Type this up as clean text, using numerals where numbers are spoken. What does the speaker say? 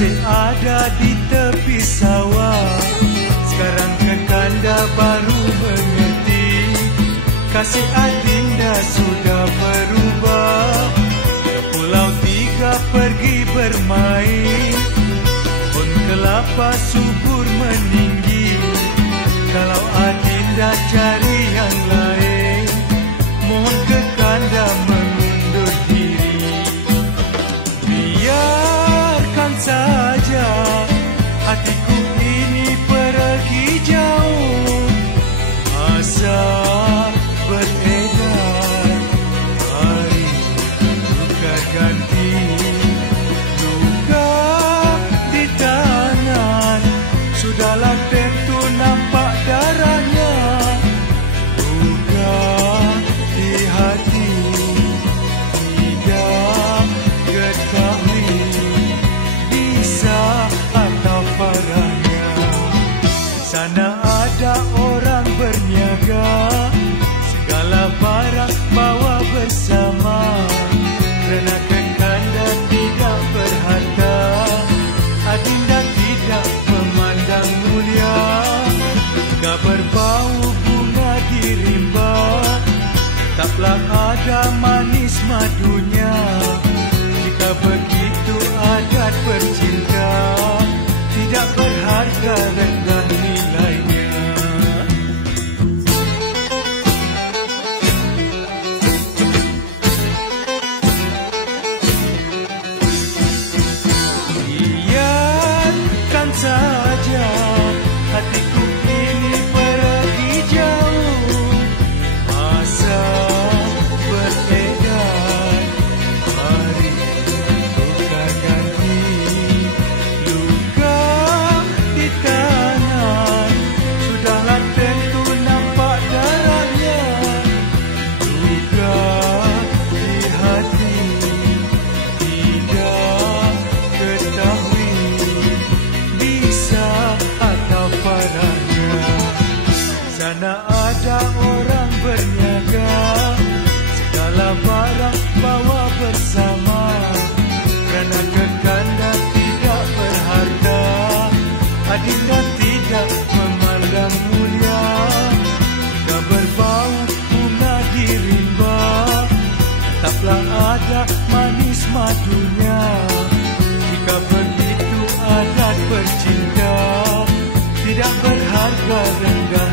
Masih ada di tepi sawah. Sekarang kekanda baru mengerti, kasih adinda sudah berubah. Ke Pulau Tiga pergi bermain, pohon kelapa subur meninggi. Kalau adinda cari yang lain, mohon kekanda mengundur diri. Biarkan saja hatiku ini pergi jauh, asa beredar, hari luka ganti luka di tangan. Sudahlah tentu nampak darahnya, luka di hati tidak ketahui bisa atau parahnya. Sana ada orang berniaga, segala barang bawa bersama. Kerana kekanda tidak berharta, adinda tidak memandang mulia. Jika berbau bunga di rimba, tetaplah ada manis madunya. Jika begitu adat bercinta, tidak berharga rendah nilainya. Biarkan saja hatiku ini pergi jauh, asa beredar, hari luka ganti luka di tangan. Sudahlah tentu nampak darahnya, luka di hati tidak ketahui bisa atau parahnya. Sana ada orang berniaga, segala barang bawa bersama. Kerana kekanda tidak berharga, adinda tidak memandang mulia. Jika berbau bunga di rimba, tetaplah ada manis madunya. Jika begitu adat bercinta, tidak berharga rendah